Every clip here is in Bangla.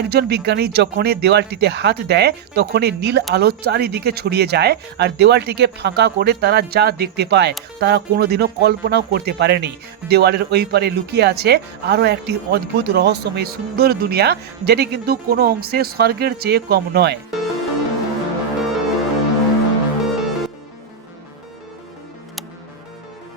একজন বিজ্ঞানী যখনই দেওয়ালটিতে হাত দেয় তখনই নীল আলো চারিদিকে ছড়িয়ে যায় আর দেওয়ালটিকে ফাঁকা করে তারা যা দেখতে পায় তারা কোনোদিনও কল্পনাও করতে পারেনি। দেওয়ালের ওই পারে লুকিয়ে আছে আরও একটি অদ্ভুত রহস্যময় সুন্দর দুনিয়া, যেটি কিন্তু কোনো অংশে স্বর্গের চেয়ে কম নয়।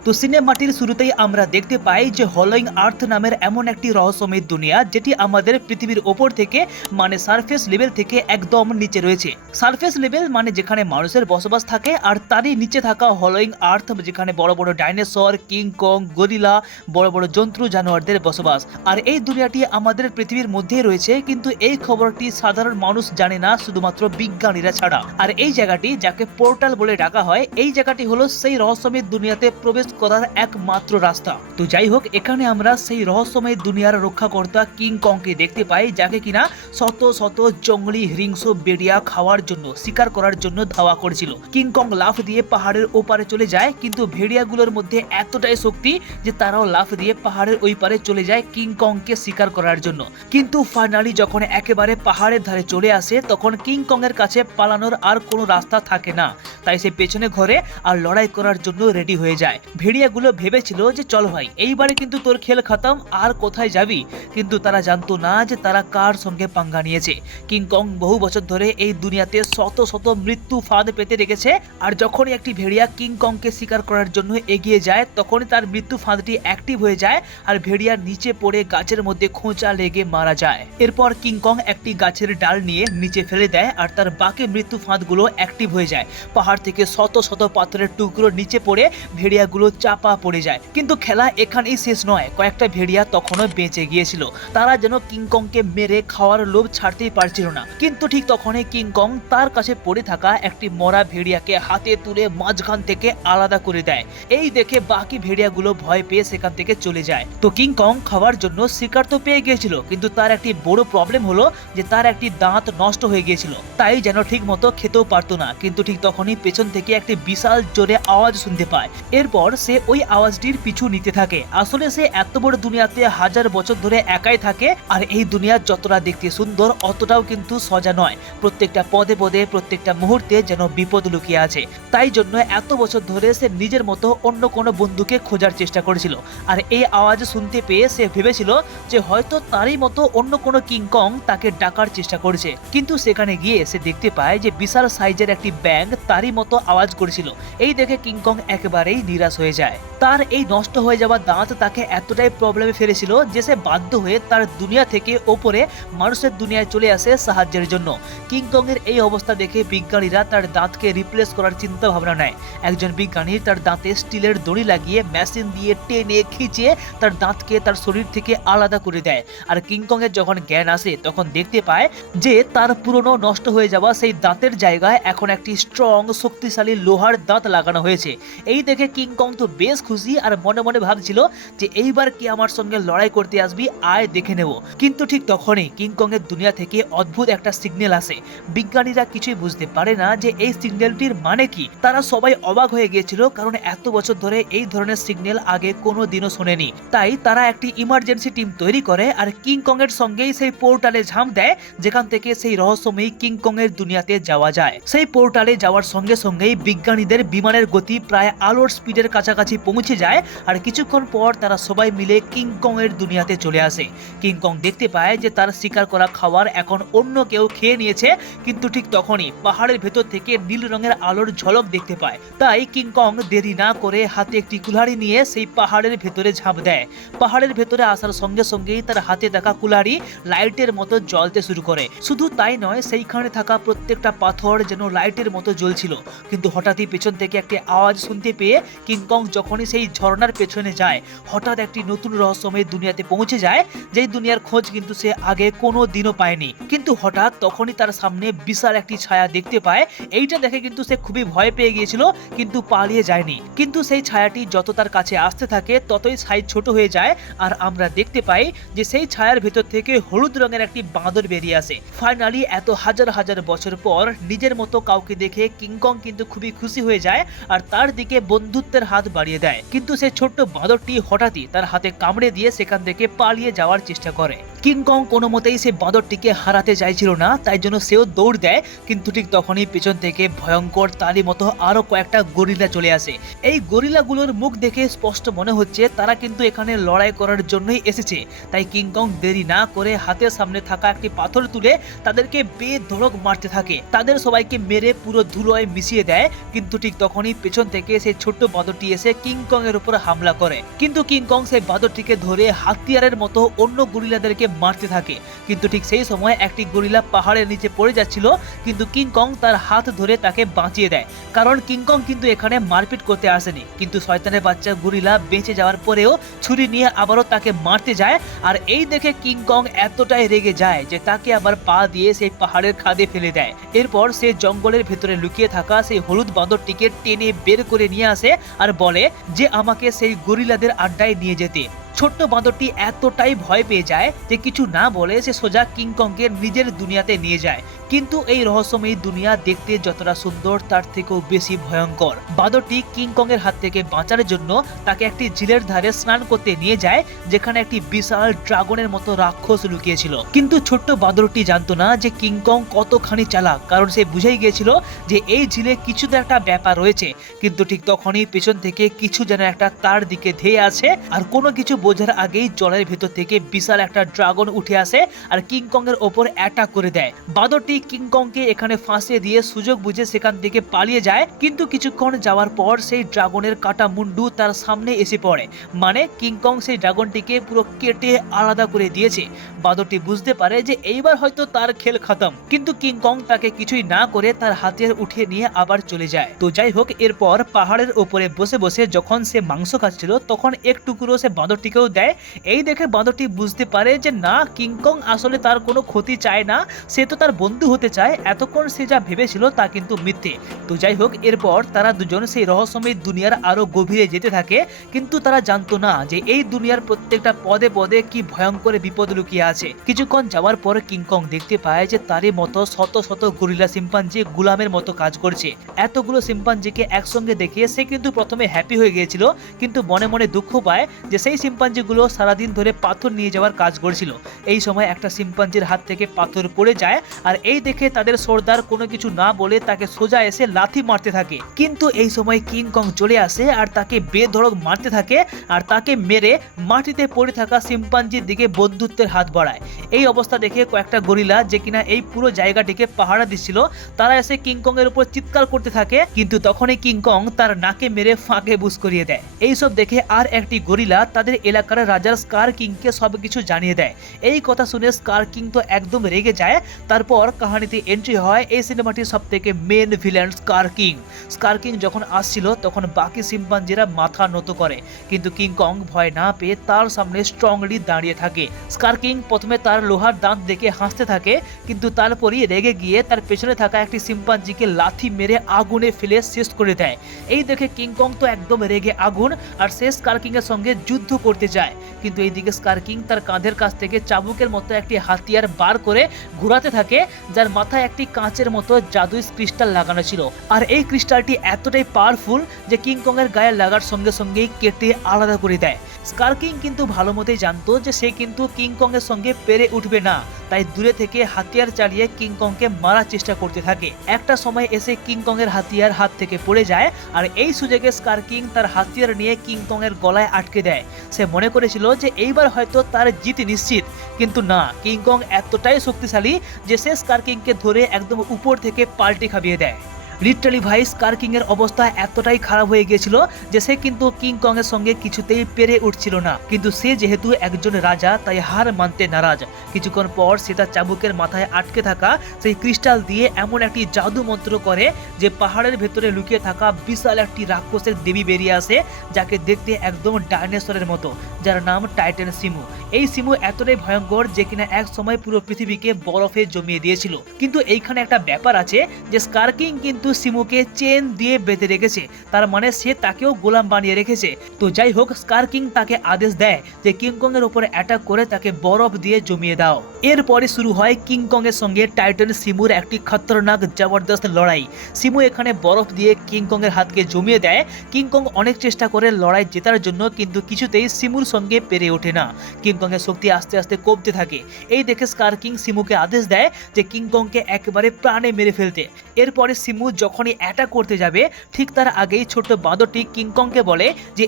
তো সিনেমাটির শুরুতেই আমরা দেখতে পাই যে হলোইং আর্থ নামের এমন একটি রহস্যময় দুনিয়া যেটি আমাদের পৃথিবীর ওপর থেকে মানে সারফেস লেভেল থেকে একদম নিচে রয়েছে। সারফেস লেভেল মানে যেখানে মানুষের বসবাস থাকে, আর তারই নিচে থাকা হলোইং আর্থ যেখানে বড় বড় ডাইনোসর, কিং কং, গরিলা, বড় বড় জন্তু জানোয়ারদের বসবাস। আর এই দুনিয়াটি আমাদের পৃথিবীর মধ্যেই রয়েছে, কিন্তু এই খবরটি সাধারণ মানুষ জানে না, শুধুমাত্র বিজ্ঞানীরা ছাড়া। আর এই জায়গাটি যাকে পোর্টাল বলে ডাকা হয়, এই জায়গাটি হলো সেই রহস্যময় দুনিয়াতে প্রবেশ করার একমাত্র রাস্তা। তো যাই হোক, এখানে আমরা সেই রহস্যময় দুনিয়ার রক্ষাকর্তা কিং কংকে দেখতে পাই, যাকে কিনা শত শত জঙ্গলি হিংস্র বেড়িয়া খাওয়ার জন্য, শিকার করার জন্য ধাওয়া করেছিল। কিং কং লাফ দিয়ে পাহাড়ের ওপারে চলে যায়, কিন্তু ভেড়িয়াগুলোর মধ্যে এতটাই শক্তি যে তারাও লাফ দিয়ে পাহাড়ের ওই পারে চলে যায় কিং কংকে শিকার করার জন্য। কিন্তু ফাইনালি যখন একেবারে পাহাড়ের ধারে চলে আসে তখন কিং কং এর কাছে পালানোর আর কোনো রাস্তা থাকে না, তাই সে পেছনে ঘরে আর লড়াই করার জন্য রেডি হয়ে যায়। ভেড়িয়াগুলো ভেবেছিল যে চল ভাই, এইবারে কিন্তু তোর খেল খতম, আর কোথায় যাবি। কিন্তু তারা জানতো না যে তারা কার সঙ্গে পাঙ্গা নিয়েছে। কিং কং বহু বছর ধরে এই দুনিয়াতে শত শত মৃত্যু ফাঁদ পেতে রেখেছে, আর যখনই একটি ভেড়িয়া কিং কংকে শিকার করার জন্য এগিয়ে যায় তখনই তার মৃত্যু ফাঁদটি অ্যাক্টিভ হয়ে যায় আর ভেড়িয়া নিচে পড়ে গাছের মধ্যে খোঁচা লেগে মারা যায়। এরপর কিং কং একটি গাছের ডাল নিয়ে নিচে ফেলে দেয় আর তার বাকি মৃত্যু ফাঁদগুলো অ্যাক্টিভ হয়ে যায়। পাহাড় থেকে শত শত পাথরের টুকরো নিচে পড়ে ভেড়িয়াগুলো চাপা পড়ে যায়। কিন্তু খেলা এখানেই শেষ নয়, কয়েকটা ভেড়িয়া তখনও বেঁচে গিয়েছিল। তারা যেন কিং কংকে মেরে খাওয়ার লোভ ছাড়তেই পারছিল না। কিন্তু ঠিক তখনই কিং কং তার কাছে পড়ে থাকা একটি মরা ভেড়িয়াকে হাতে তুলে মাঝখান থেকে আলাদা করে দেয়। এই দেখে বাকি ভেড়িয়াগুলো ভয় পেয়ে সেখান থেকে চলে যায়। তো কিং কং খাওয়ার জন্য শিকার তো পেয়ে গিয়েছিল, কিন্তু তার একটি বড় প্রবলেম হলো যে তার একটি দাঁত নষ্ট হয়ে গিয়েছিল, তাই যেন ঠিক মতো খেতেও পারতো না। কিন্তু ঠিক তখনই পেছন থেকে একটি বিশাল জোরে আওয়াজ শুনতে পায়। এরপর সে ওই আওয়াজটির পিছু নিতে থাকে। আসলে সে এত বড় দুনিয়াতে হাজার বছর ধরে একাই থাকে, আর এই দুনিয়া যতটা দেখতে সুন্দর অতটাও কিন্তু সোজা নয়। প্রত্যেকটা পদে পদে, প্রত্যেকটা মুহূর্তে যেন বিপদ লুকিয়ে আছে। তাই জন্য এত বছর ধরে সে নিজের মতো অন্য কোনো বন্ধুকে খোঁজার চেষ্টা করেছিল। আর এই আওয়াজ শুনতে পেয়ে সে ভেবেছিল যে হয়তো তারই মতো অন্য কোনো কিং কং তাকে ডাকার চেষ্টা করেছে। কিন্তু সেখানে গিয়ে সে দেখতে পায় যে বিশাল সাইজের একটি ব্যাঙ তারই মতো আওয়াজ করেছিল। এই দেখে কিং কং একেবারেই নিরাশ হয়ে যায়। তার এই নষ্ট হয়ে যাওয়া দাঁত তাকে এতটাই প্রবলেমে ফেলেছিল যে সে বাধ্য হয়ে তার দুনিয়া থেকে ওপরে মানুষের দুনিয়ায় চলে আসে সাহায্যের জন্য। কিং কং এর এই অবস্থা দেখে বিজ্ঞানীরা তার দাঁতকে রিপ্লেস করার চিন্তা ভাবনা নেয়। একজন বিজ্ঞানী তার দাঁতে স্টিলের দড়ি লাগিয়ে মেশিন দিয়ে টেনে খিচিয়ে তার দাঁতকে তার শরীর থেকে আলাদা করে দেয়। আর কিং কং এর যখন জ্ঞান আসে তখন দেখতে পায় যে তার পুরনো নষ্ট হয়ে যাওয়া সেই দাঁতের জায়গায় এখন একটি স্ট্রং শক্তিশালী লোহার দাঁত লাগানো হয়েছে। এই দেখে কিং কং তো বেশ খুশি, আর মনে মনে ভাবছিল যে এইবার কি আমার সঙ্গে লড়াই করতে আসবি, আয় দেখে নেব। কিন্তু ঠিক তখনই কিং কং এর দুনিয়া থেকে অদ্ভুত একটা সিগন্যাল আসে। বিজ্ঞানীরা কিছুই বুঝতে পারে না যে এই সিগন্যালটির মানে কি। তারা সবাই অবাক হয়ে গিয়েছিল, কারণ এত বছর ধরে এই ধরনের সিগন্যাল আগে কোনো দিনও শোনেনি। তাই তারা একটি ইমার্জেন্সি টিম তৈরি করে আর কিং কং এর সঙ্গেই সেই পোর্টালে ঝাঁপ দেয়, যেখান থেকে সেই রহস্যময়ী কিং কং এর দুনিয়াতে যাওয়া যায়। সেই পোর্টালে যাওয়ার সঙ্গে সঙ্গেই বিজ্ঞানীদের বিমানের গতি প্রায় আলোর স্পিডের কাছাকাছি পৌঁছে যায়, আর কিছুক্ষণ পর তারা সবাই মিলে কিং কং এর দুনিয়াতে চলে আসে। কিং কং দেখতে পায় যে তার শিকার করা খাবার এখন অন্য কেউ খেয়ে নিয়েছে, কিন্তু ঠিক তখনই পাহাড়ের ভেতর থেকে নীল রঙের আলোর ঝলক দেখতে পায়। তাই কিং কং দেরি না করে হাতে একটি কুল্হাড়ি নিয়ে সেই পাহাড়ের ভেতরে ঝাঁপ দেয়। পাহাড়ের ভেতরে আসার সঙ্গে সঙ্গেই তার হাতে থাকা কুল্হাড়ি লাইটের মতো জ্বলতে শুরু করে। শুধু তাই নয়, সেইখানে থাকা প্রত্যেকটা পাথর যেন লাইটের মতো জ্বলছিল। কিন্তু হঠাৎই পেছন থেকে একটি আওয়াজ শুনতে পেয়ে কিং কং যখনই সেই ঝর্ণার পেছনে যায়, হঠাৎ একটি নতুন রহস্যময় দুনিয়াতে পৌঁছে যায়, যেই দুনিয়ার খোঁজ কিন্তু সে আগে কোনো দিনও পায়নি। কিন্তু হঠাৎ তখনই তার সামনে বিশাল একটি ছায়া দেখতে পায়। এইটা দেখে কিন্তু সে খুবই ভয় পেয়ে গিয়েছিল, কিন্তু পালিয়ে যায়নি। কিন্তু সেই ছায়াটি যত তার কাছে আসতে থাকে ততই সাইজ ছোট হয়ে যায়, আর আমরা দেখতে পাই যে সেই ছায়ার ভেতর থেকে হলুদ রঙের একটি বাঁদর বেরিয়ে আসে। ফাইনালি এত হাজার হাজার বছর পর নিজের মতো কাউকে দেখে কিং কং কিন্তু খুবই খুশি হয়ে যায় আর তার দিকে বন্ধুত্বের হাত বাড়িয়ে দেয়। কিন্তু সেই ছোট্ট বাঁদরটি হঠাৎই তার হাতে কামড়ে দিয়ে সেখান থেকে পালিয়ে যাওয়ার চেষ্টা করে। কিংকং কোনো মতেই সে বাঁদরটিকে হারাতে চাইছিল না, তাই জন্য সেও দৌড় দেয়। কিন্তু ঠিক তখনই পেছন থেকে ভয়ঙ্কর তারই মতো আরো কয়েকটা গরিলা চলে আসে। এই গরিলাগুলোর মুখ দেখে স্পষ্ট মনে হচ্ছে তারা কিন্তু এখানে লড়াই করার জন্যই এসেছে। তাই কিংকং দেরি না করে হাতের সামনে থাকা একটি পাথর তুলে তাদেরকে বেধড়ক মারতে থাকে। তাদের সবাইকে মেরে পুরো ধুলোয় মিশিয়ে দেয়। কিন্তু ঠিক তখনই পেছন থেকে সেই ছোট্ট বাঁদরটি এসে কিংকং এর উপর হামলা করে। কিন্তু কিংকং সেই বাঁদরটিকে ধরে হাতিয়ারের মতো অন্য গরিলাদেরকে মারতে থাকে। কিন্তু ঠিক সেই সময় একটি গরিলা পাহাড়ের নিচে পড়ে যাচ্ছিল, কিন্তু কিংকং তার হাত ধরে তাকে বাঁচিয়ে দেয়। কারণ কিংকং কিন্তু এখানে মারপিট করতে আসেনি। কিন্তু শয়তানের বাচ্চা গরিলা বেঁচে যাওয়ার পরেও ছুরি নিয়ে আবারও তাকে মারতে যায়। আর এই দেখে কিংকং এতটাই রেগে যায় যে তাকে আবার পা দিয়ে সেই পাহাড়ের খাদে ফেলে দেয়। এরপর সে জঙ্গলের ভেতরে লুকিয়ে থাকা সেই হলুদ বাঁদরটিকে টেনে বের করে নিয়ে আসে আর বলে যে আমাকে সেই গরিলাদের আড্ডায় নিয়ে যেতে। ছোট্ট বাঁদরটি এতটাই ভয় পেয়ে যায় যে কিছু না বলে সে সোজা কিংকংকে নিজের দুনিয়াতে নিয়ে যায়। কিন্তু এই রহস্যময়ী দুনিয়া দেখতে যতটা সুন্দর তার থেকেও বেশি ভয়ঙ্কর। বাঁদরটি কিংকং এর হাত থেকে বাঁচার জন্য তাকে একটি ঝিলের ধারে স্নান করতে নিয়ে যায়, যেখানে একটি বিশাল ড্রাগনের মতো রাক্ষস লুকিয়েছিল। কিন্তু ছোট্ট বাঁদরটি জানতো না যে কিংকং কতখানি চালাক, কারণ সে বুঝেই গিয়েছিল যে এই ঝিলে কিছু তো একটা ব্যাপার রয়েছে। কিন্তু ঠিক তখনই পেছন থেকে কিছু যেন একটা তার দিকে ধেয়ে আসে, আর কোনো কিছু বোঝার আগেই জলের ভেতর থেকে বিশাল একটা ড্রাগন উঠে আসে আর কিংকং এর ওপর অ্যাটাক করে দেয়। বাঁদরটি কিংকংকে এখানে ফাঁসিয়ে দিয়ে সুযোগ বুঝে সেখান থেকে পালিয়ে যায়। কিন্তু কিছুক্ষণ যাওয়ার পর সেই ড্রাগনের কাটা মুন্ডু তার সামনে এসে পড়ে। মানে কিংকং সেই ড্রাগনটিকে পুরো কেটে আলাদা করে দিয়েছে। বাঁদরটি বুঝতে পারে যে এইবার হয়তো তার খেল খতম। কিন্তু কিংকং তাকে কিছুই না করে তার হাতিয়ার উঠিয়ে নিয়ে আবার চলে যায়। তো যাই হোক, এরপর পাহাড়ের ওপরে বসে বসে যখন সে মাংস খাচ্ছিল তখন এক টুকরো সে বাঁদরটিকেও দেয়। এই দেখে বাঁদরটি বুঝতে পারে যে না, কিংকং আসলে তার কোনো ক্ষতি চায় না, সে তো তার বন্ধু হতে চায়। এতক্ষণ সে যা ভেবেছিল তা কিন্তু মিথ্যে। তো যাই হোক, এরপর তারা দুজন সেই রহস্যময় দুনিয়ার আরো গভীরে যেতে থাকে। কিন্তু তারা জানতো না যে এই দুনিয়ার প্রত্যেকটা পদে পদে কি ভয়ঙ্কর বিপদ লুকিয়ে আছে। কিছুক্ষণ যাওয়ার পর কিংকং দেখতে পায় যে তারই মতো শত শত গরিলা সিম্পাঞ্জি গুলামের মতো কাজ করছে। এতগুলো সিম্পাঞ্জিকে একসঙ্গে দেখে সে কিন্তু প্রথমে হ্যাপি হয়ে গিয়েছিল, কিন্তু মনে মনে দুঃখ পায় যে সেই সিম্পাঞ্জিগুলো সারাদিন ধরে পাথর নিয়ে যাওয়ার কাজ করছিল। এই সময় একটা সিম্পাঞ্জির হাত থেকে পাথর পড়ে যায়, আর এই দেখে তাদের সর্দার কোনো কিছু না বলে তাকে সোজা এসে লাথি মারতে থাকে। কিন্তু এই সময় কিংকং চলে আসে আর তাকে বেধড়ক মারতে থাকে, আর তাকে মেরে মাটিতে পড়ে থাকা সিম্পাঞ্জির দিকে বন্ধুত্বের হাত বাড়ায়। এই অবস্থা দেখে কয়েকটা গরিলা যে কিনা এই পুরো জায়গাটিকে পাহারা দিচ্ছিল, তারা এসে কিংকং এর উপর চিৎকার করতে থাকে। কিন্তু তখনই কিংকং তার নাকে মেরে ফাঁকে বুস করিয়ে দেয়। এইসব দেখে আর একটি গরিলা তাদের এলাকার রাজার স্কার কিংকে সবকিছু জানিয়ে দেয়। এই কথা শুনে স্কার কিং তো একদম রেগে যায়। তারপর কাহিনীতে এন্ট্রি হয় এই সিনেমাটির সব থেকে মেন ভিলেন স্কার কিং। স্কার কিং যখন আসছিল তখন বাকি সিম্পাঞ্জিরা মাথা নত করে, কিন্তু কিংকং ভয় না পেয়ে তার সামনে স্ট্রংলি দাঁড়িয়ে থাকে। স্কার কিং প্রথমে তার লোহার দাঁত দেখে হাসতে থাকে, কিন্তু তারপরই রেগে গিয়ে তার পেছনে থাকা একটি সিম্পাঞ্জিকে লাথি মেরে আগুনে ফেলে শেষ করে দেয়। এই দেখে কিংকং তো একদম রেগে আগুন, আর সে স্কার কিং এর সঙ্গে যুদ্ধ করতে যায়। কিন্তু এইদিকে স্কার কিং তার কাঁধের কাছ থেকে চাবুকের মতো একটি হাতিয়ার বার করে ঘোরাতে থাকে, যার মাথায় একটি কাঁচের মতো জাদুই ক্রিস্টাল লাগানো ছিল। আর এই ক্রিস্টালটি এতটাই পাওয়ারফুল যে কিংকং এর গায়ে লাগার সঙ্গে সঙ্গেই কেটে আলাদা করে দেয়। স্কার কিং কিন্তু ভালো মতোই জানতো যে সে কিন্তু কিংকং এর সঙ্গে পেরে উঠবে না, তাই দূরে থেকে হাতিয়ার চালিয়ে কিংকংকে মারার চেষ্টা করতে থাকে। একটা সময় এসে কিংকং এর হাতিয়ার হাত থেকে পড়ে যায়, আর এই সুযোগে স্কার কিং তার হাতিয়ার নিয়ে কিংকং এর গলায় আটকে দেয়। সে মনে করেছিল যে এইবার হয়তো তার জিত নিশ্চিত, কিন্তু না, কিংকং এতটাই শক্তিশালী যে সে স্কার কিংকে ধরে একদম উপর থেকে পাল্টে খাইয়ে দেয়। লিটারালি ভাই, স্কার কিং এর অবস্থা এতটাই খারাপ হয়ে গিয়েছিল যে সে কিন্তু কিংকং এর সঙ্গে কিছুতেই পেরে উঠছিল না। কিন্তু সে যেহেতু একজন রাজা, তাই হার মানতে নারাজ। কিছুক্ষণ পর সে তার চাবুকের মাথায় আটকে থাকা সেই ক্রিস্টাল দিয়ে এমন একটি জাদু মন্ত্র করে যে পাহাড়ের ভেতরে লুকিয়ে থাকা বিশাল একটি রাক্ষসের দেবী বেরিয়ে আসে, যাকে দেখতে একদম ডাইনোসরের মতো, যার নাম টাইটান সিমু। এই সিমু এতটাই ভয়ঙ্কর যে কিনা এক সময় পুরো পৃথিবীকে বরফে জমিয়ে দিয়েছিল। কিন্তু এইখানে একটা ব্যাপার আছে যে স্কার কিং কিন্তু কিন্তু সিমুকে চেন দিয়ে বেঁধে রেখেছে, তার মানে সে তাকেও গোলাম বানিয়ে রেখেছে। তো যাই হোক, স্কার কিং তাকে আদেশ দেয় যে কিংকং এর উপরে অ্যাটাক করে তাকে বরফ দিয়ে জমিয়ে দাও। এরপরে শুরু হয় কিংকং এর সঙ্গে টাইটান সিমুর একটি খতরনাক জবরদস্ত লড়াই। সিমু এখানে বরফ দিয়ে কিংকং এর হাতকে জমিয়ে দেয়। কিংকং অনেক চেষ্টা করে লড়াই জেতার জন্য, কিন্তু কিছুতেই সিমুর সঙ্গে পেরে ওঠে না। কিংকং এর শক্তি আস্তে আস্তে কমতে থাকে। এই দেখে স্কার কিং সিমুকে আদেশ দেয় যে কিংকংকে একেবারে প্রাণে মেরে ফেলতে। এরপরে সিমু যখনই অ্যাটাক করতে যাবে, ঠিক তার আগেই ছোট্ট বাঁদরটি কিংকংকে বলে যে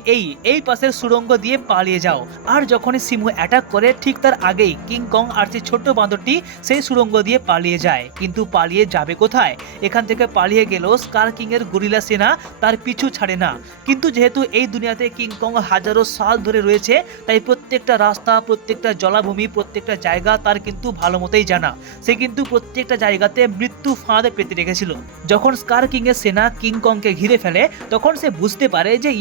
এই পাশের সুড়ঙ্গ দিয়ে পালিয়ে যাও। আর যখনই সিমু অ্যাটাক করে, ঠিক তার আগেই কিংকং আর সেই ছোট্ট বাঁদরটি সেই সুড়ঙ্গ দিয়ে পালিয়ে যায়। কিন্তু পালিয়ে যাবে কোথায়? এখান থেকে পালিয়ে গেলেও স্কার কিং এর গরিলা সেনা তার পিছু ছাড়ে না। কিন্তু যেহেতু এই দুনিয়াতে কিংকং হাজারো সাল ধরে রয়েছে, তাই প্রত্যেকটা রাস্তা, প্রত্যেকটা জলাভূমি, প্রত্যেকটা জায়গা তার কিন্তু ভালো মতোই জানা। সে কিন্তু প্রত্যেকটা জায়গাতে মৃত্যু ফাঁদ পেতে রেখেছিল। যখন স্কার কিং এর সেনা কিংকংকে ঘিরে ফেলে, তখন সে বুঝতে পারে যে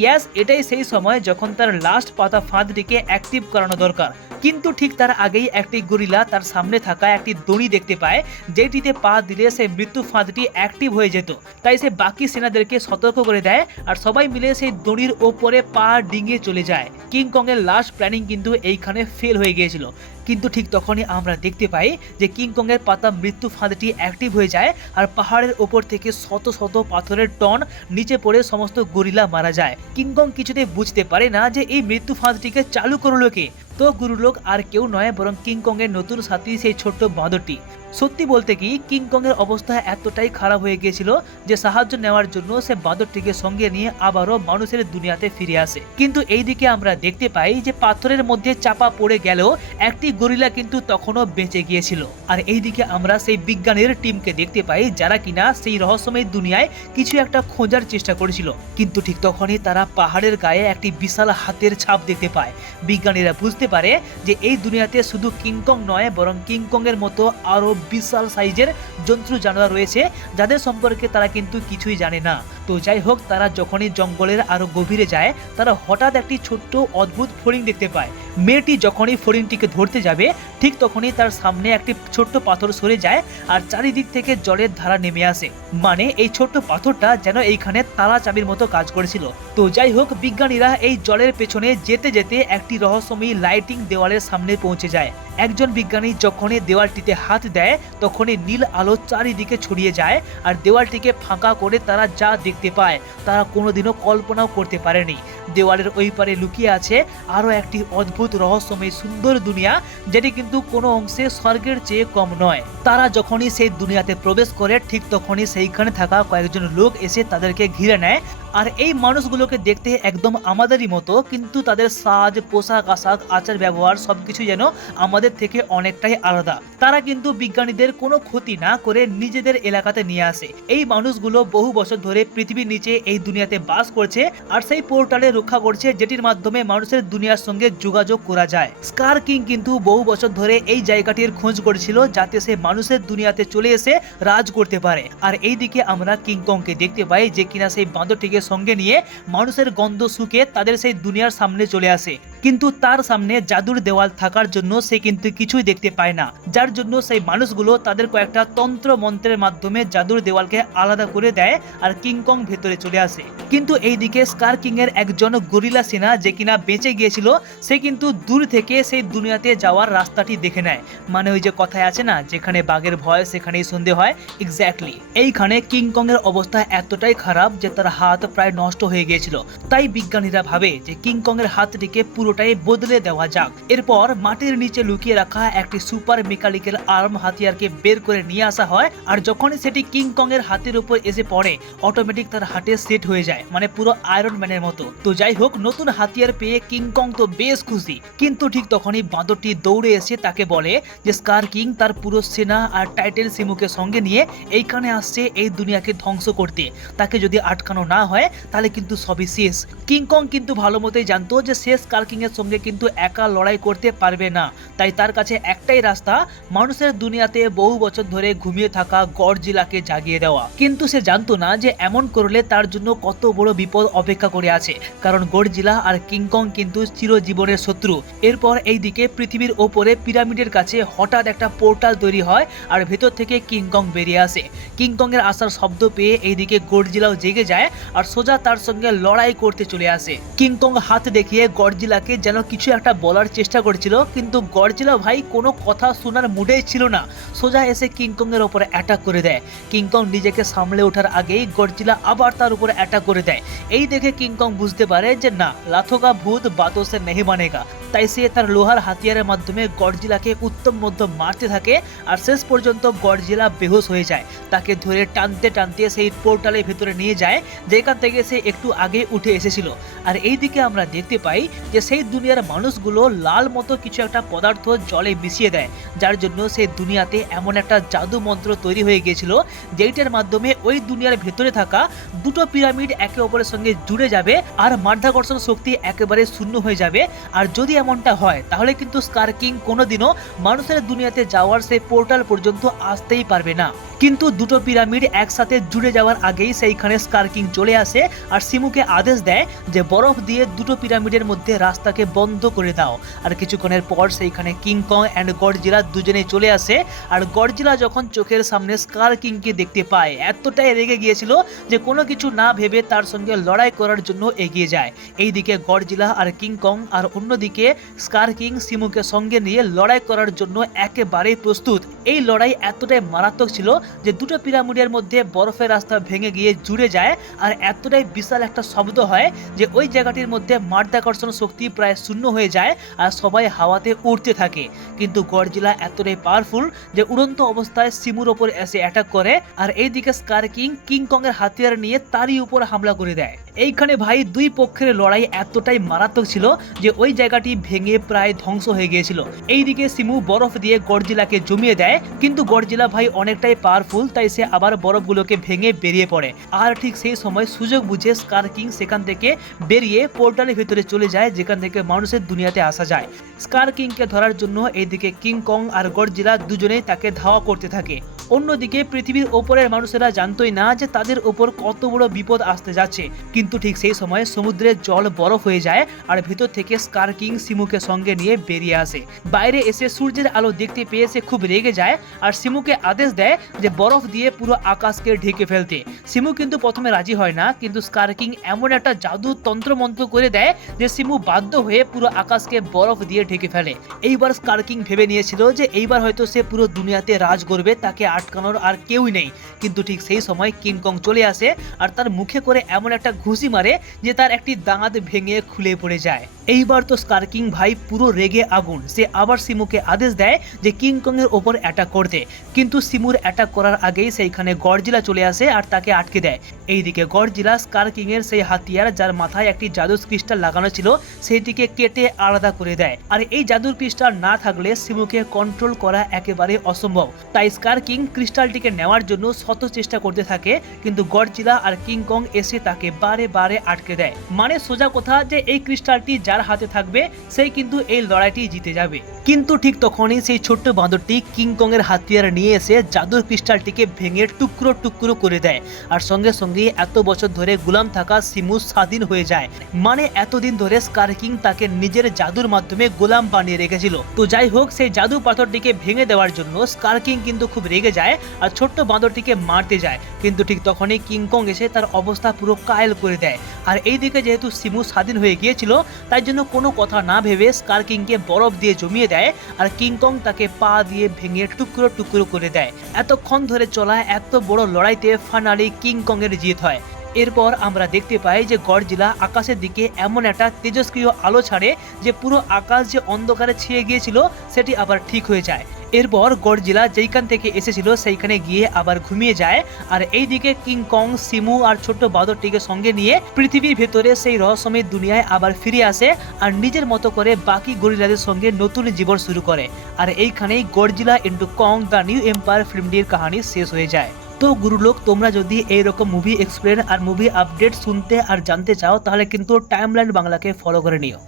এটাই সেই সময় যখন তার লাস্ট পাতা ফাঁদটিকে অ্যাক্টিভ করানো দরকার। কিন্তু ঠিক তার আগেই একটি গরিলা তার সামনে থাকা একটি দড়ি দেখতে পায়, যেটিতে পা দিলে সেই মৃত্যু ফাঁদটি অ্যাক্টিভ হয়ে যেত। তাই সে বাকি সেনাদেরকে সতর্ক করে দেয়, আর সবাই মিলে সেই দড়ির ওপরে পা ডিঙিয়ে চলে যায়। কিংকং এর লাস্ট প্ল্যানিং কিন্তু এইখানে ফেল হয়ে গিয়েছিল। কিন্তু ঠিক তখনই আমরা দেখতে পাই যে কিংকং এর পাতা মৃত্যু ফাঁদটি অ্যাক্টিভ হয়ে যায়, আর পাহাড়ের ওপর থেকে শত শত পাথরের টন নিচে পড়ে সমস্ত গরিলা মারা যায়। কিংকং কিছুতেই বুঝতে পারে না যে এই মৃত্যু ফাঁদটিকে চালু করলো কে। তো গুরুলোক আর কেউ নয়, বরং কিংকং এর নতুন সাথী সেই ছোট্ট বাঁদরটি। সত্যি বলতে কি, কিংকং এর অবস্থা এতটাই খারাপ হয়ে গিয়েছিল যে সাহায্য নেওয়ার জন্য সে বাঁদরটিকে সঙ্গে নিয়ে আবারও মানুষের দুনিয়াতে ফিরে আসে। কিন্তু এইদিকে আমরা দেখতে পাই যে পাথরের মধ্যে চাপা পড়ে গেলেও একটি গরিলা কিন্তু তখনও বেঁচে গিয়েছিল। আর এইদিকে আমরা সেই বিজ্ঞানীর টিমকে দেখতে পাই, যারা কিনা সেই রহস্যময় দুনিয়ায় কিছু একটা খোঁজার চেষ্টা করেছিল। কিন্তু ঠিক তখনই তারা পাহাড়ের গায়ে একটি বিশাল হাতের ছাপ দেখতে পায়। বিজ্ঞানীরা বুঝতে পারে যে এই দুনিয়াতে শুধু কিংকং নয়, বরং কিংকং এর মতো আরো বিশাল সাইজের জন্তু জানোয়ার রয়েছে, যাদের সম্পর্কে তারা কিন্তু কিছুই জানে না। তো যাই হোক, তারা যখনই জঙ্গলের আরো গভীরে যায়, তারা হঠাৎ একটি ছোট্ট অদ্ভুত ফড়িং দেখতে পায়। মেয়েটি যখনই ফড়িংটিকে ধরতে যাবে, ঠিক তখনই তার সামনে একটি ছোট্ট পাথর সরে যায়, আর চারিদিক থেকে জলের ধারা নেমে আসে। মানে এই ছোট্ট পাথরটা যেন এইখানে তালা চাবির মতো কাজ করেছিল। তো যাই হোক, বিজ্ঞানীরা এই জলের পেছনে যেতে যেতে একটি রহস্যময়ী লাইটিং দেওয়ালের সামনে পৌঁছে যায়। একজন বিজ্ঞানী যখনই দেওয়ালটিতে হাত দেয়, তখনই নীল আলো চারিদিকে ছড়িয়ে যায়, আর দেওয়ালটিকে ফাঁকা করে তারা যা দেখতে পায় তারা কোনোদিনও কল্পনাও করতে পারেনি। দেওয়ালের ওই পারে লুকিয়ে আছে আরো একটি অদ্ভুত রহস্যময় সুন্দর দুনিয়া, যেটি কিন্তু কোনো অংশে স্বর্গের চেয়ে কম নয়। তারা যখনই সেই দুনিয়াতে প্রবেশ করে, ঠিক তখনই সেইখানে থাকা কয়েকজন লোক এসে তাদেরকে ঘিরে নেয়। আর এই মানুষগুলোকে দেখতে একদম আমাদেরই মতো, কিন্তু তাদের সাজ, পোশাক আশাক, আচার ব্যবহার সবকিছু যেন আমাদের থেকে অনেকটাই আলাদা। তারা কিন্তু বিজ্ঞানীদের কোনো ক্ষতি না করে নিজেদের এলাকাতে নিয়ে আসে। এই মানুষগুলো বহু বছর ধরে পৃথিবীর নিচে এই দুনিয়াতে বাস করছে, আর সেই পোর্টালে রক্ষা করছে, যেটির মাধ্যমে মানুষের দুনিয়ার সঙ্গে যোগাযোগ করা যায়। স্কার কিং কিন্তু বহু বছর ধরে এই জায়গাটির খোঁজ করেছিল, যাতে সে মানুষের দুনিয়াতে চলে এসে রাজ করতে পারে। আর এইদিকে আমরা কিংকংকে দেখতে পাই, যে কিনা সেই বাঁদরটিকে সঙ্গে নিয়ে মানুষের গন্ধ শুকে তাদের সেই দুনিয়ার সামনে চলে আসে। কিন্তু তার সামনে জাদুর দেওয়াল থাকার জন্য সে কিন্তু কিছুই দেখতে পায় না, যার জন্য সেই মানুষগুলো তাদের কয়েকটা তন্ত্র মন্ত্রের মাধ্যমে জাদুর দেওয়ালকে আলাদা করে দেয়, আর কিংকং ভেতরে চলে আসে। কিন্তু এইদিকে স্কার কিং এর একজন গরিলা সেনা, যে কিনা বেঁচে গিয়েছিল, সে কিন্তু দূর থেকে সেই দুনিয়াতে যাওয়ার রাস্তাটি দেখে নেয়। মানে ওই যে কথায় আছে না, যেখানে বাঘের ভয় সেখানেই সন্ধে হয়, এক্স্যাক্টলি এইখানে কিংকং এর অবস্থা এতটাই খারাপ যে তার হাত প্রায় নষ্ট হয়ে গিয়েছিল। তাই বিজ্ঞানীরা ভাবে যে কিংকং এর হাতটিকে পুরোটাই বদলে দেওয়া যাক। এরপর মাটির নিচে লুকিয়ে রাখা একটি সুপার মেকানিক্যাল আর্ম হাতিয়ারকে বের করে নিয়ে আসা হয়, আর যখনই সেটি কিংকং এর হাতের উপর এসে পড়ে, অটোমেটিক তার হাতে সেট হয়ে যায়, মানে পুরো আয়রন ম্যানের মতো। তো যাই হোক, নতুন হাতিয়ার পেয়ে কিংকং তো বেশ খুশি। কিন্তু ঠিক তখনই বাঁদরটি দৌড়ে এসে তাকে বলে যে স্কার কিং তার পুরো সেনা আর টাইটেন সিমুকে সঙ্গে নিয়ে এইখানে আসছে এই দুনিয়াকে ধ্বংস করতে। তাকে যদি আটকানো না হয় তাহলে কিন্তু সবই শেষ। কিংকং কিন্তু ভালো মতোই জানতো যে সে স্কার কিং কিং এর সঙ্গে কিন্তু একা লড়াই করতে পারবে না। তাই তার কাছে একটাই রাস্তা, মানুষের দুনিয়াতে বহু বছর ধরে ঘুমিয়ে থাকা গডজিলাকে জাগিয়ে দেওয়া। কিন্তু সে জানতো না যে এমন করলে তার জন্য কত বড় বিপদ অপেক্ষা করে আছে, কারণ গডজিলা আর কিংকং কিন্তু চিরজীবনের শত্রু। এরপর এইদিকে পৃথিবীর ওপরে পিরামিডের কাছে হঠাৎ একটা পোর্টাল তৈরি হয় আর ভেতর থেকে কিংকং বেরিয়ে আসে। কিংকং এর আসার শব্দ পেয়ে এইদিকে গডজিলাও জেগে যায় আর সোজা তার সঙ্গে লড়াই করতে চলে আসে। কিংকং হাত দেখিয়ে গডজিলাকে যেন কিছু একটা বলার চেষ্টা করেছিল, কিন্তু গডজিলা ভাই কোনো কথা শোনার মুডেই ছিল না, সোজা এসে কিংকং এর উপরে অ্যাটাক করে দেয়। কিংকং নিজেকে সামলে ওঠার আগেই গডজিলা আবার তার উপরে অ্যাটাক করে দেয়। এই দেখে কিংকং বুঝতে পারে যে না, লাথোকা ভূত বাতোं से नहीं मानेगा। তাই সে তার লোহার হাতিয়ারের মাধ্যমে গডজিলাকে উত্তম মধ্যম মারতে থাকে আর শেষ পর্যন্ত গডজিলা বেহুশ হয়ে যায়। তাকে ধরে টানতে টানতে সেই পোর্টালের ভেতরে নিয়ে যায় যেখান থেকে সে একটু আগে উঠে এসেছিল। আর এইদিকে আমরা দেখতে পাই যে সেই দুনিয়ার মানুষগুলো লাল মতো কিছু একটা পদার্থ জলে মিশিয়ে দেয়, যার জন্য সেই দুনিয়াতে এমন একটা জাদু মন্ত্র তৈরি হয়ে গিয়েছিল যেইটার মাধ্যমে ওই দুনিয়ার ভেতরে থাকা দুটো পিরামিড একে অপরের সঙ্গে জুড়ে যাবে আর মাধ্যাকর্ষণ শক্তি একেবারে শূন্য হয়ে যাবে। আর যদি এমনটা হয় তাহলে কিন্তু স্কার কিং কোনোদিনও মানুষের দুনিয়াতে যাওয়ার সেই পোর্টাল পর্যন্ত আসতেই পারবে না। কিন্তু দুটো পিরামিড একসাথে জুড়ে যাওয়ার আগেই সেইখানে স্কার কিং চলে আসে আর সিমুকে আদেশ দেয় যে বরফ দিয়ে দুটো পিরামিডের মধ্যে রাস্তাকে বন্ধ করে দাও। আর কিছুক্ষণের পর সেইখানে কিংকং অ্যান্ড গডজিলা দুজনেই চলে আসে। আর গডজিলা যখন চোখের সামনে স্কার কিংকে দেখতে পায় এতটাই রেগে গিয়েছিল যে কোনো কিছু না ভেবে তার সঙ্গে লড়াই করার জন্য এগিয়ে যায়। এইদিকে গডজিলা আর কিংকং আর অন্যদিকে স্কার কিং সিমুকে সঙ্গে নিয়ে লড়াই করার জন্য একেবারেই প্রস্তুত। এই লড়াই এতটাই মারাত্মক ছিল যে দুটো পিরামিডের মধ্যে বরফের রাস্তা ভেঙে গিয়ে জুড়ে যায় আর এতটাই বিশাল একটা শব্দ হয় যে ওই জায়গাটির মধ্যে মাধ্যাকর্ষণ শক্তি প্রায় শূন্য হয়ে যায় আর সবাই হাওয়াতে উড়তে থাকে। কিন্তু গডজিলা এতটাই পাওয়ারফুল যে উড়ন্ত অবস্থায় সিমুর ওপর এসে অ্যাটাক করে আর এইদিকে স্কার কিং কিংকং এর হাতিয়ার নিয়ে তারই উপর হামলা করে দেয়। এইখানে ভাই দুই পক্ষের লড়াই এতটাই মারাত্মক ছিল যে ওই জায়গাটি ভেঙে প্রায় ধ্বংস হয়ে গিয়েছিল। এইদিকে সিমু বরফ দিয়ে গডজিলাকে জমিয়ে দেয়, কিন্তু গডজিলা ভাই অনেকটাই পাওয়ারফুল, তাই সে আবার বরফগুলোকে ভেঙে বেরিয়ে পড়ে। আর ঠিক সেই সময় সুযোগ বুঝে স্কার কিং সেখান থেকে বেরিয়ে পোর্টালের ভেতরে চলে যায় যেখান থেকে মানুষের দুনিয়াতে আসা যায়। স্কার কিংকে ধরার জন্য এইদিকে কিংকং আর গডজিলা দুজনেই তাকে ধাওয়া করতে থাকে। অন্যদিকে পৃথিবীর ওপরের মানুষেরা জানতোই না যে তাদের ওপর কত বড় বিপদ আসতে যাচ্ছে। কিন্তু ঠিক সেই সময় সমুদ্রের জল বরফ হয়ে যায় আর ভেতর থেকে স্কার কিং সিমুকে সঙ্গে নিয়ে বেরিয়ে আসে। বাইরে এসে সূর্যের আলো দেখতে পেয়ে সে খুব রেগে যায় আর সিমুকে আদেশ দেয় যে বরফ দিয়ে পুরো আকাশকে ঢেকে ফেলতে। সিমু কিন্তু প্রথমে রাজি হয় না, কিন্তু স্কার কিং এমন একটা জাদু তন্ত্রমন্ত্র করে দেয় যে সিমু বাধ্য হয়ে পুরো আকাশকে বরফ দিয়ে ঢেকে ফেলে। এইবার স্কার কিং ভেবে নিয়েছিল যে এইবার হয়তো সে পুরো দুনিয়াতে রাজ করবে, তাকে আটকানোর আর কেউই নেই। কিন্তু ঠিক সেই সময় কিংকং চলে আসে আর তার মুখে করে এমন একটা ঘুষি মারে যে তার একটি দাঁত ভেঙে খুলে পড়ে যায়। এইবার তো স্কার কিং ভাই পুরো রেগে আগুন। সে আবার সিমুকে আদেশ দেয় যে কিংকং এর ওপর অ্যাটাক করতে, কিন্তু সিমুর অ্যাটাক করার আগেই সেইখানে গডজিলা চলে আসে আর তাকে আটকে দেয়। এইদিকে গডজিলা স্কার কিং এর সেই হাতিয়ার যার মাথায় একটি জাদুর ক্রিস্টাল লাগানো ছিল সেইটিকে কেটে আলাদা করে দেয়। আর এই জাদুর ক্রিস্টাল না থাকলে সিমুকে কন্ট্রোল করা একেবারে অসম্ভব। তাই স্কার কিং ক্রিস্টালটিকে নেওয়ার জন্য শত চেষ্টা করতে থাকে, কিন্তু গডজিলা আর কিংকং এসে তাকে বারে বারে আটকে দেয়। মানে সোজা কথা যে এই ক্রিস্টালটি যার হাতে থাকবে সেই কিন্তু এই লড়াইটি জিতে যাবে। কিন্তু ঠিক তখনই সেই ছোট্ট বাঁদরটি কিংকং এর হাতিয়ার নিয়ে এসে জাদুর ক্রিস্টালটিকে ভেঙে টুকরো টুকরো করে দেয় আর সঙ্গে সঙ্গে এত বছর ধরে গোলাম থাকা সিমু স্বাধীন হয়ে যায়। মানে এতদিন ধরে স্কার কিং তাকে নিজের জাদুর মাধ্যমে গোলাম বানিয়ে রেখেছিল। তো যাই হোক, সেই জাদু পাথরটিকে ভেঙে দেওয়ার জন্য স্কার কিং কিন্তু খুব রেগে যায় আর ছোট্ট বাঁদরটিকে মারতে যায়, কিন্তু ঠিক তখনই কিংকং এসে তার অবস্থা পুরো কায়েল করে দেয়। আর এইদিকে যেহেতু সিমু স্বাধীন হয়ে গিয়েছিল তাই জন্য কোনো কথা না ভেবে স্কার কিংকে বরফ দিয়ে জমিয়ে দেয় আর কিংকং তাকে পা দিয়ে ভেঙে টুকরো টুকরো করে দেয়। এতক্ষণ ধরে চলা এত বড় লড়াইতে ফাইনালি কিংকং এর জিত হয়। এরপর আমরা দেখতে পাই যে গডজিলা আকাশের দিকে এমন একটা তেজস্ক্রিয় আলো ছাড়ে যে পুরো আকাশ যে অন্ধকারে ছেয়ে গিয়েছিল সেটি আবার ঠিক হয়ে যায়। এরপর গডজিলা যেইখান থেকে এসেছিল সেইখানে গিয়ে আবার ঘুমিয়ে যায়। আর এইদিকে কিংকং সিমু আর ছোট্ট বাঁদরটিকে সঙ্গে নিয়ে পৃথিবীর ভেতরে সেই রহস্যময় দুনিয়ায় আবার ফিরে আসে আর নিজের মতো করে বাকি গরিলাদের সঙ্গে নতুন জীবন শুরু করে। আর এইখানেই Godzilla into Kong the new empire ফিল্মটির কাহিনী শেষ হয়ে যায়। তো গুরুলোক, তোমরা যদি এইরকম মুভি এক্সপ্লেন আর মুভি আপডেট শুনতে আর জানতে চাও তাহলে কিন্তু টাইমলাইন বাংলাকে ফলো করে নিও।